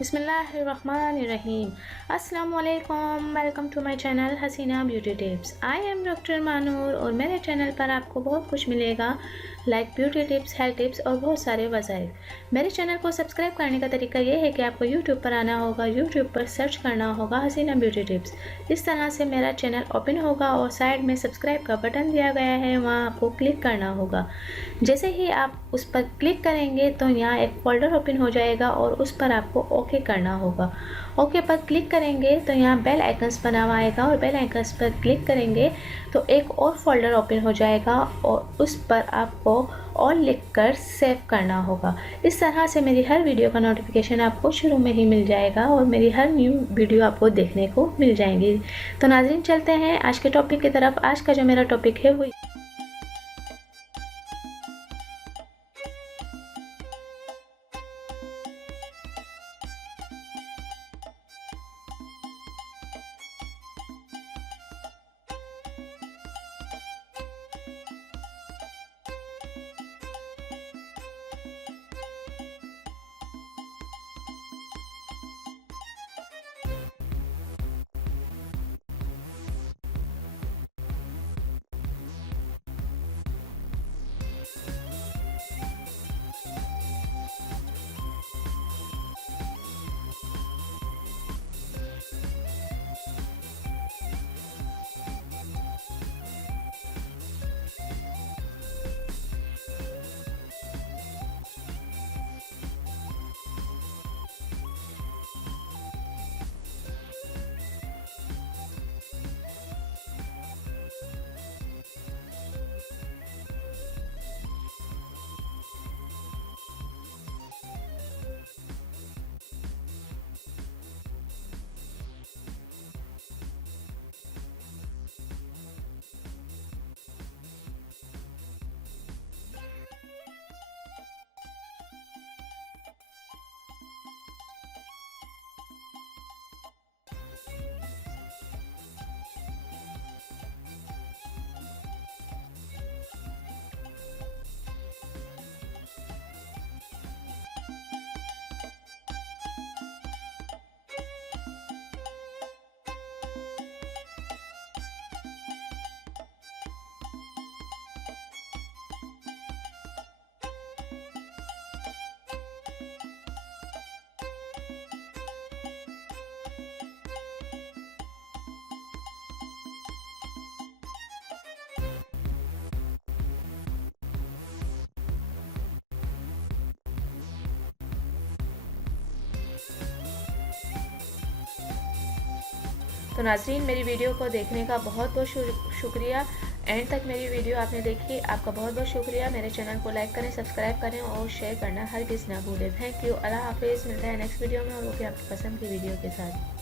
बिस्मिल्लाहिर्रहमानिर्रहीम। अस्सलाम वालेकुम, welcome to my channel Hasina beauty tips. I am doctor Manoor और मेरे चैनल पर आपको बहुत कुछ मिलेगा, like beauty tips, health tips और बहुत सारे वसाइल। मेरे चैनल को सब्सक्राइब करने का तरीका ये है कि आपको यूट्यूब पर आना होगा, यूट्यूब पर सर्च करना होगा हसीना ब्यूटी टिप्स। इस तरह से मेरा चैनल ओपन होगा और साइड में सब्सक्राइब का बटन दिया गया है, वहाँ आपको क्लिक करना होगा। जैसे ही आप उस पर क्लिक करेंगे तो यहाँ एक फोल्डर ओपन हो जाएगा और उस पर आपको ओके करना होगा। ओके पर क्लिक करेंगे तो यहाँ बेल आइकन्स बना हुआ आएगा और बेल आइकन्स पर क्लिक करेंगे तो एक और फोल्डर ओपन हो जाएगा और उस पर आपको ऑल लिखकर सेव करना होगा। इस तरह से मेरी हर वीडियो का नोटिफिकेशन आपको शुरू में ही मिल जाएगा और मेरी हर न्यू वीडियो आपको देखने को मिल जाएंगी। तो नाज़रीन, चलते हैं आज के टॉपिक की तरफ। आज का जो मेरा टॉपिक है वो तो नाज़रीन, मेरी वीडियो को देखने का बहुत बहुत शुक्रिया। एंड तक मेरी वीडियो आपने देखी, आपका बहुत बहुत शुक्रिया। मेरे चैनल को लाइक करें, सब्सक्राइब करें और शेयर करना हरगिज़ ना भूलें। Thank you. अल्लाह हाफिज़। मिलता है नेक्स्ट वीडियो में और वो भी आपकी पसंद की वीडियो के साथ।